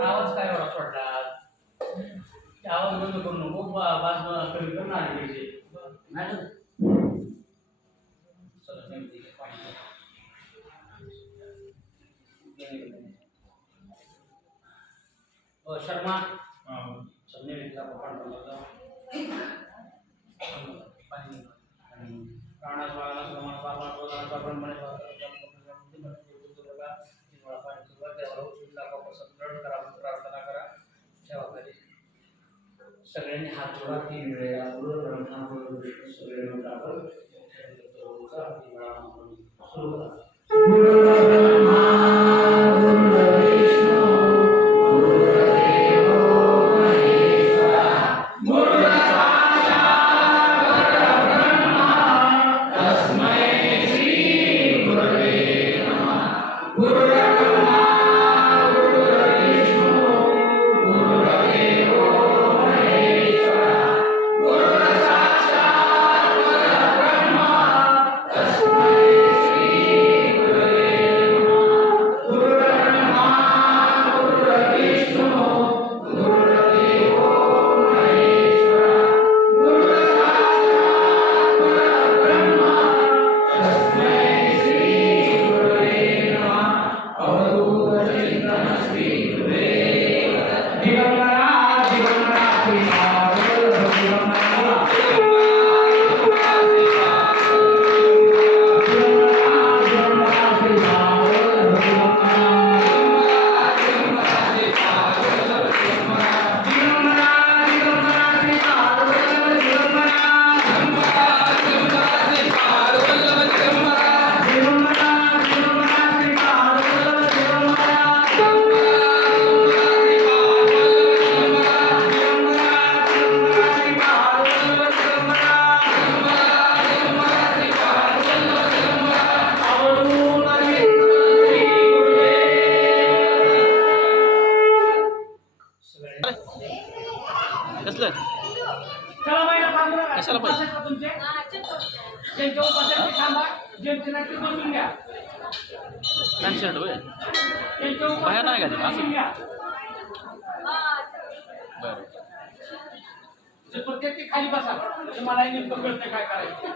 आवाज काय एवढा सोडला आवाज बंद करू नको बाजूला कमी करून आले पाहिजे मॅडम शर्मा समजा प्राणा स्वाहा समान प्रार्थना करा ठेवा सगळ्यांनी हात जोडा तीन वेळेला गुरु ब्रह्मा गुरु विष्णू सगळे मिळून आपण सुरू करा बसून घ्या. पॅन्ट शर्ट होय? बाहेर नाही बसून घ्या. बरं. प्रत्येक खाली बसा. नेमकं कळतं काय करायचं.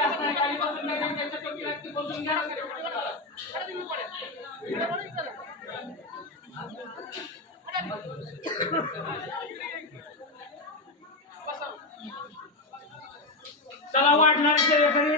असं खाली बसून बसून घ्या. चला वाढणार एखादी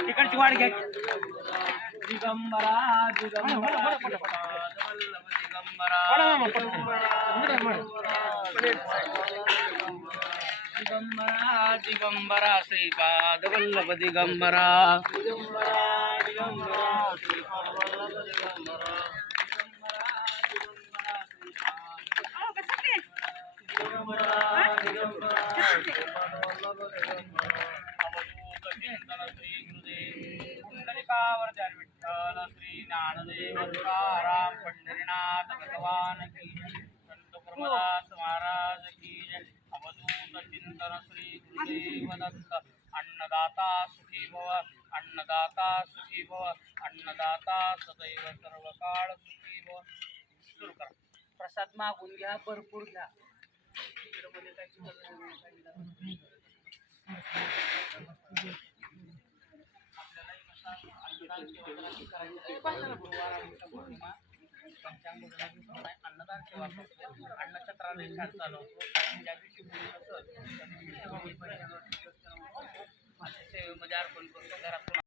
టికెట్ వాడి గెట్ దిగంబర దిగంబర దిగంబర దిగంబర శ్రీ పాదవల్లభ దిగంబర దిగంబర దిగంబర कुंडलिकावर्धन विठ्ठल श्री ज्ञानदेव तुकाराम पंढरीनाथ भगवान की संत प्रमदास महाराज की अवधूत चिंतन श्री गुरुदेव दत्त अन्नदाता सुखी भव अन्नदाता सुखी भव अन्नदाता सदैव सर्व काळ सुखी भव सुरू करा प्रसाद मागून घ्या भरपूर घ्या. मध्ये सेवा करतो अन्नछत्रालय छान चालवतो ज्या दिवशी मुली नसत त्या दिवशी सेवा मी पंचांगावरती दर्शन होतो. माझ्या सेवेमध्ये अर्पण करतो घरातून